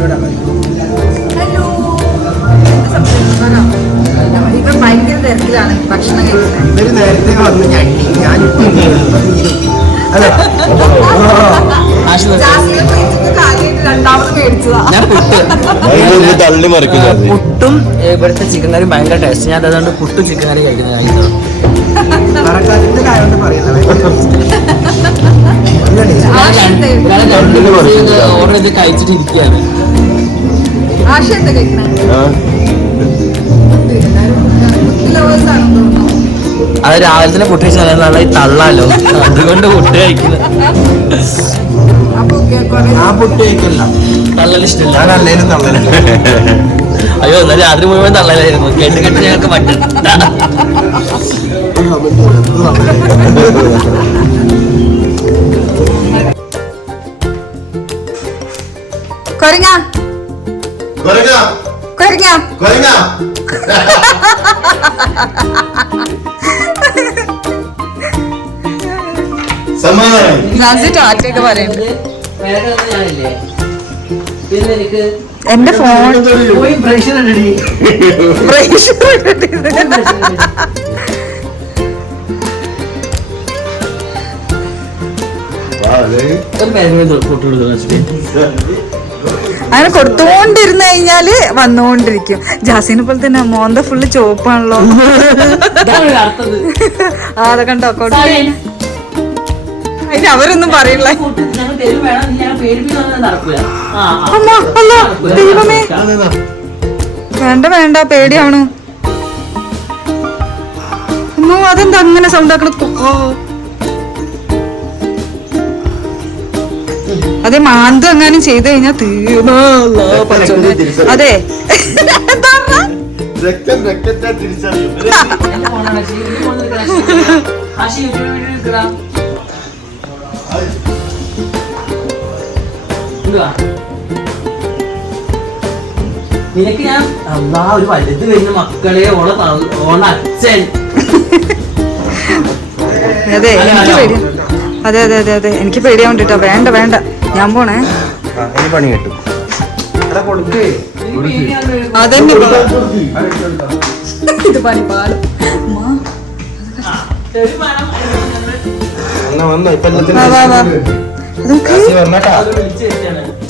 Hello എന്ത് സംസാരിക്കാനോ? ഇവൻ ഭയങ്കര തിരക്കിലാണ്. ഭക്ഷണം കഴിക്കുന്നത് ഇവർ നേരത്തെ വന്ന് ഞണ്ടി ഞാനിപ്പോ അല്ല. ജാസ്മിനെ വിളിച്ചിട്ട് കാര്യമായിട്ട് രണ്ടാമത് ഞാൻ പുട്ട്. ഇവിടുത്തെ ചിക്കൻ കറി ഭയങ്കര ടേസ്റ്റ് ഞാൻ അതുകൊണ്ട് പുട്ടും ചിക്കൻ കറി കഴിക്കുന്നത് കഴിക്കുന്നത് ഓർഡർ ചെയ്ത് കഴിച്ചിട്ട് ഇരിക്കുകയാണ് അത് രാവിലെ തന്നെ പുട്ട് കഴിച്ചാൽ തള്ളാലോ. അതുകൊണ്ട് പുട്ട് കഴിക്കില്ല ആ പൊട്ടി കഴിക്കല്ല. തള്ളൽ ഇഷ്ടമില്ല ഞാൻ അല്ലേലും തള്ളലുണ്ട് അയ്യോ എന്നാൽ രാത്രി മുഴുവൻ തള്ളലായിരുന്നു. കേട്ട് കേട്ട് ഞങ്ങൾക്ക് പറ്റില്ല കൊരങ്ങ. കഴിഞ്ഞോ സമാധാനം ടാറ്റയൊക്കെ പറയുന്നുണ്ട് പിന്നെ എനിക്ക് എന്റെ ഫോൺ. പോയി ബ്രഷ് കണ്ടടി ഒരു പേര് പൊട്ട് കൊടുത്തു അങ്ങനെ കൊടുത്തുകൊണ്ടിരുന്നു കഴിഞ്ഞാൽ വന്നുകൊണ്ടിരിക്കും. ജാസിനെ പോലെ തന്നെ മോന്ത ഫുള്ള് ചോപ്പാണല്ലോ അതെ കണ്ടോ കൊടുത്തു അതിന് അവരൊന്നും പറയില്ല. അമ്മ അല്ല ദൈവമേ. വേണ്ട വേണ്ട പേടിയാവണു അമ്മ അതെന്താ അങ്ങനെ സൗണ്ട് അതെ മാന്ത എങ്ങാനും ചെയ്ത് കഴിഞ്ഞാ തീർന്നു. അതെ. നിനക്ക് ഞാൻ അല്ലാ ഒരു വലുത് വരുന്ന മക്കളെ ഓളെ ഓളെ അച്ഛൻ. അതെ എനിക്ക് പേടി അതെ അതെ അതെ അതെ. എനിക്ക് പേടിയാവണ്ടിട്ടോ. വേണ്ട വേണ്ട. ഞാൻ പോണേ. പണി കിട്ടും. അതന്നെ ഇത് പണി പാടും.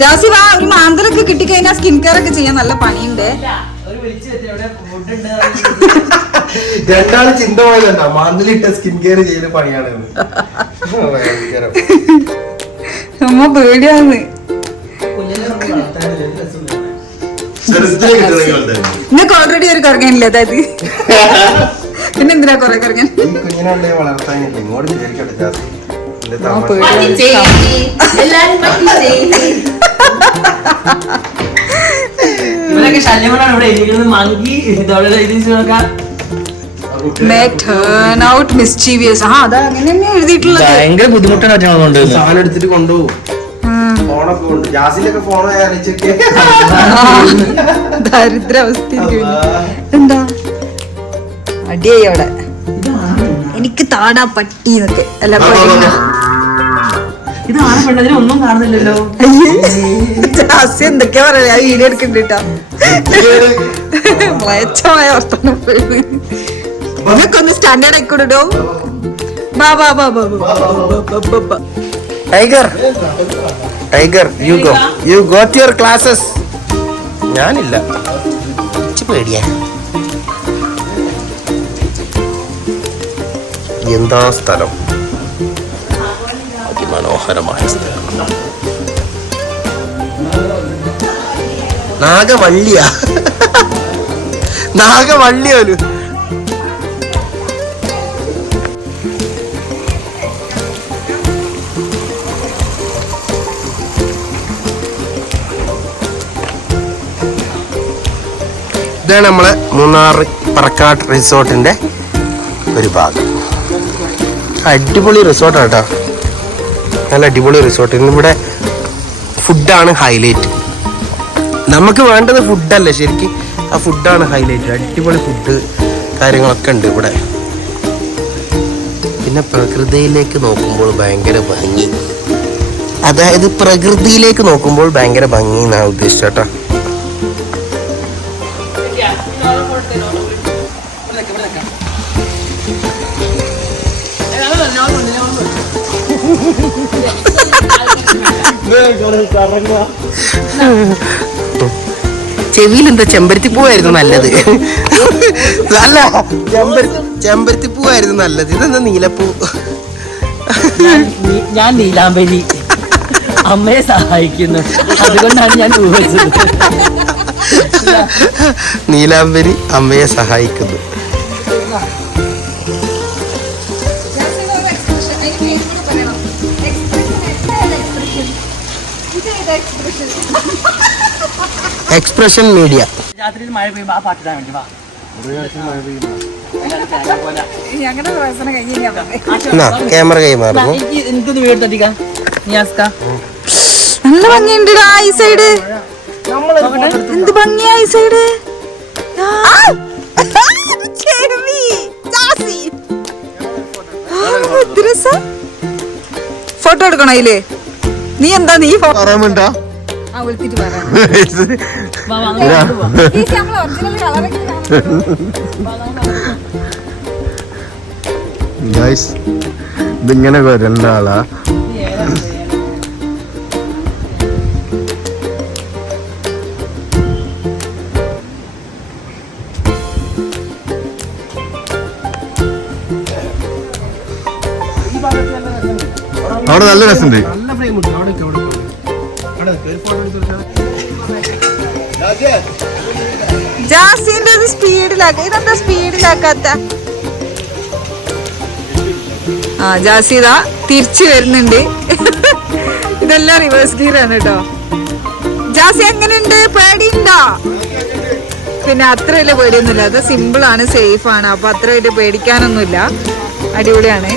ജാസി വാ ഒരു മാന്തലൊക്കെ കിട്ടിക്കഴിഞ്ഞാൽ സ്കിൻ കെയർ ഒക്കെ ചെയ്യാൻ നല്ല പണിയുണ്ട്. രണ്ടാൾ ചിന്ത പോയതെന്താ മാന്തലിട്ട സ്കിൻ കെയർ ചെയ്യുന്ന പണിയാണ്. അമ്മ പേടിയാന്ന് നിങ്ങൾക്ക് ഓൾറെഡി ഒരു കറങ്ങാനില്ല അതായത്? പിന്നെ എന്തിനാ കൊറേ കറങ്ങാൻ? ശല്യങ്ങളാണ് ഇവിടെ മങ്കി എഴുതി നോക്കാം. May turn out mischievous. ആ അതാ അങ്ങനെ തന്നെ എഴുതിയിട്ടുള്ളത്. ഭയങ്കര ബുദ്ധിമുട്ടാണ് ഒറ്റ കൊണ്ട് സാധനം എടുത്തിട്ട് കൊണ്ടുപോകും. ഉം. ഫോണൊക്കെ കൊണ്ട് ജാസിലൊക്കെ ഫോൺ ആലോചിച്ചൊക്കെ ദരിദ്രാവസ്ഥ എന്താ? അടിയായി അവിടെ. എനിക്ക് താടാ പട്ടി എന്നൊക്കെ. അല്ല ഒന്നും കാണുന്നില്ലല്ലോ. എന്തൊക്കെയാ പറയാ വീഡിയോ എടുക്കണ്ടിട്ടാ മ്ലേച്ഛമായ വർത്തമാനം ഇതൊക്കെ ഒന്ന് സ്റ്റാൻഡേർഡ് ആയിക്കൂടോ ബാ ബാ ബാ ബാ ബാ. Tiger tiger you go you got your classes ഞാനില്ല. പേടിയാ. എന്താ സ്ഥലം? അതിമനോഹരമായ സ്ഥലം. നാഗവള്ളിയാ. നാഗവള്ളി ഇതാണ് നമ്മളെ മൂന്നാർ പറക്കാട് റിസോർട്ടിന്റെ ഒരു ഭാഗം. അടിപൊളി റിസോർട്ടാണ് കേട്ടോ നല്ല അടിപൊളി റിസോർട്ട്. ഇവിടെ ഫുഡാണ് ഹൈലൈറ്റ്. നമുക്ക് വേണ്ടത് ഫുഡല്ല ശരിക്കും? ആ ഫുഡാണ് ഹൈലൈറ്റ്. അടിപൊളി ഫുഡ് കാര്യങ്ങളൊക്കെ ഉണ്ട് ഇവിടെ. പിന്നെ പ്രകൃതിയിലേക്ക് നോക്കുമ്പോൾ ഭയങ്കര ഭംഗി. അതായത് പ്രകൃതിയിലേക്ക് നോക്കുമ്പോൾ ഭയങ്കര ഭംഗി എന്നാണ് ഉദ്ദേശിച്ചേട്ടാ ചെവിയിൽ എന്താ ചെമ്പരത്തി പൂവായിരുന്നു നല്ലത്? അല്ല ചെമ്പരത്തി ചെമ്പരത്തി പൂവായിരുന്നു നല്ലത്. ഇതെന്താ നീലപ്പൂ? ഞാൻ നീ- ഞാൻ നീലാംബരി. അമ്മയെ സഹായിക്കുന്നു. അതുകൊണ്ടാണ് ഞാൻ ഊഹിച്ചത് നീലാംബരി അമ്മയെ സഹായിക്കുന്നു. Expression media. രാത്രിയിൽ മഴ പെയ്യുമ്പോ ആ പാട്ടിടാൻ വേണ്ടി വാ. ക്യാമറ കൈമാറുന്നു എനിക്കൊന്ന് വീട് തട്ടിക്കാം? നിയാസ്ക നല്ല ഭംഗിയുണ്ട് ഈ സൈഡ് എന്ത് ഭംഗിയാ ഈ സൈഡ് ഫോട്ടോ എടുക്കണോ അതിൽ? നീ എന്താ നീ പറയാൻ ആ, വിളിച്ചിട്ട് വാ, വാ, ഈ നമ്മളെ original colour ഒക്കെ കാണാൻ. ഗൈസ് ഇതിങ്ങനെ വരേണ്ട ആളാ. അവിടെ നല്ല രസമുണ്ട്. നല്ല ഫ്രെയിം ഉണ്ട്. ജാസിന്റെ ആ തിരിച്ചു വരുന്നുണ്ട്. ഇതെല്ലാം റിവേഴ്സ് ഗീർ ആണ് കേട്ടോ ജാസി എങ്ങനെയുണ്ട്? പേടിയുണ്ടോ? പിന്നെ അത്ര വലിയ പേടിയൊന്നുമില്ല. അത് സിമ്പിൾ ആണ് സേഫ് ആണ്. അപ്പൊ അത്ര വലിയ പേടിക്കാനൊന്നുമില്ല. അടിപൊളിയാണ്.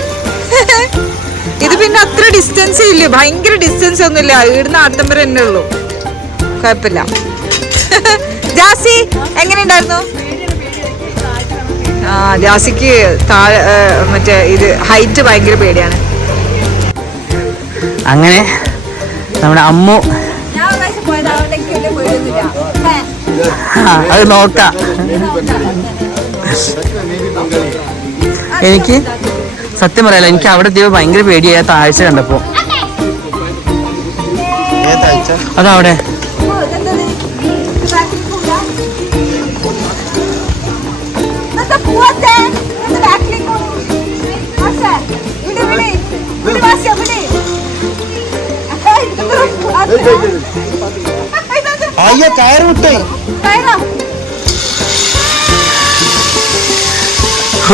ഇത് പിന്നെ അത്ര ഡിസ്റ്റൻസ് ഇല്ല. ഭയങ്കര ഡിസ്റ്റൻസ് ഒന്നുമില്ല. ഇവിടുന്ന് ആട്ടം വരെ തന്നെ ഉള്ളൂ. കുഴപ്പമില്ല. ജാസി എങ്ങനെയുണ്ടായിരുന്നു? ആ ജാസിക്ക് താഴെ മറ്റേ ഇത് ഹൈറ്റ് ഭയങ്കര പേടിയാണ്. അങ്ങനെ നമ്മുടെ അമ്മു ആ, അത് നോക്കാം. എനിക്ക്? സത്യം പറയാലോ എനിക്ക് അവിടെ എത്തിയപ്പോ ഭയങ്കര പേടിയായ താഴ്ച കണ്ടപ്പോ. അതവിടെ? അയ്യോ കയറ് വിട്ടേ.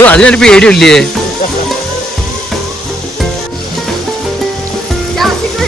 അതിനൊരു പേടിയില്ലേ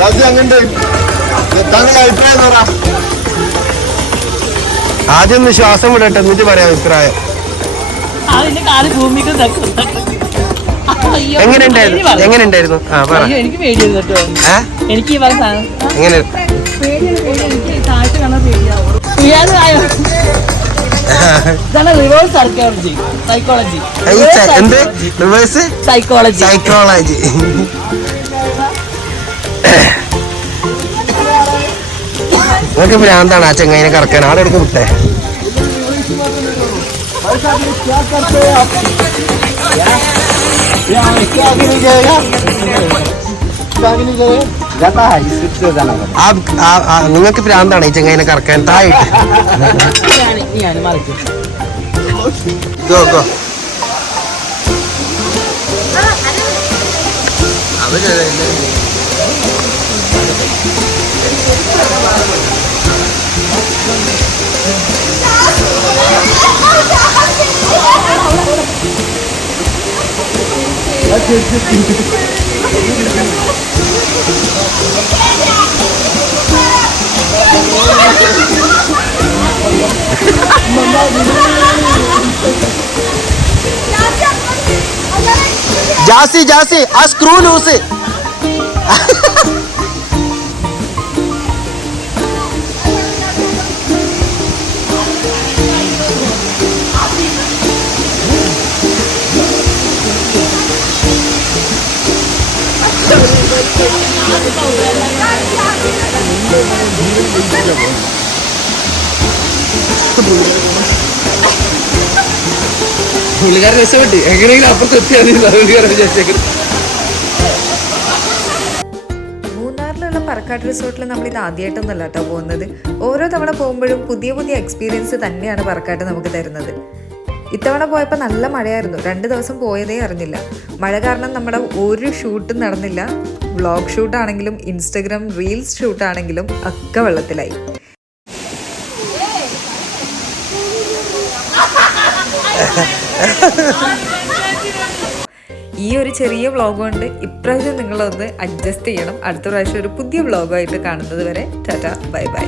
രാജു അങ്ങനെ താങ്കളുടെ അഭിപ്രായം പറ? ആദ്യം ഒന്ന് ശ്വാസം വിടട്ടെ എന്നിട്ട് പറയാം അഭിപ്രായം. അതിന്റെ കാൽ ഭൂമിക്ക് എങ്ങനെ ഉണ്ടായിരുന്നു? എങ്ങനെ ആ പറ. എനിക്ക് പേടിയായിരുന്നു കേട്ടോ. ഏ? എനിക്ക് ഈ പറഞ്ഞ സാധനം എങ്ങനെ? പേടിയാണ് എനിക്ക് താഴ്ച കാണാൻ പേടിയാവും ഇയാളായോ ഇതാണ് റിവേഴ്സ് സൈക്കോളജി സൈക്കോളജി ഈ ച- എന്ത്? റിവേഴ്സ് സൈക്കോളജി സൈക്കോളജി നിങ്ങൾക്ക് ഭ്രാന്താണ് ആ ചെങ്ങൈനെ കറക്കാൻ. ആളെടുക്ക് വിട്ടേ. നിങ്ങൾക്ക് ഭ്രാന്താണ് ഈ ചെങ്ങൈനെ കറക്കാൻ. തായിട്ട് ഞാൻ മറിക്കും ഗോ ഗോ ആ പുള്ളിക്കാരൻ രക്ഷപ്പെട്ട്. എങ്ങനെയെങ്കിലും അപ്പുറത്ത് എത്തിയാൽ വിചാരിച്ചേക്കുന്നത്. പറക്കാട് റിസോർട്ടിൽ നമ്മൾ ഇത് ആദ്യമായിട്ടൊന്നുമല്ല കേട്ടോ പോകുന്നത്. ഓരോ തവണ പോകുമ്പോഴും പുതിയ പുതിയ എക്സ്പീരിയൻസ് തന്നെയാണ് പറക്കാട്ട് നമുക്ക് തരുന്നത്. ഇത്തവണ പോയപ്പോൾ നല്ല മഴയായിരുന്നു. രണ്ട് ദിവസം പോയതേ അറിഞ്ഞില്ല. മഴ കാരണം നമ്മുടെ ഒരു ഷൂട്ടും നടന്നില്ല. വ്ളോഗ് ഷൂട്ടാണെങ്കിലും ഇൻസ്റ്റഗ്രാം റീൽസ് ഷൂട്ടാണെങ്കിലും ഒക്കെ വെള്ളത്തിലായി. ഈ ഒരു ചെറിയ വ്ളോഗ് കൊണ്ട് ഇപ്രാവശ്യം നിങ്ങളൊന്ന് അഡ്ജസ്റ്റ് ചെയ്യണം. അടുത്ത പ്രാവശ്യം ഒരു പുതിയ വ്ളോഗായിട്ട് കാണുന്നത് വരെ ടാറ്റ ബൈ ബൈ.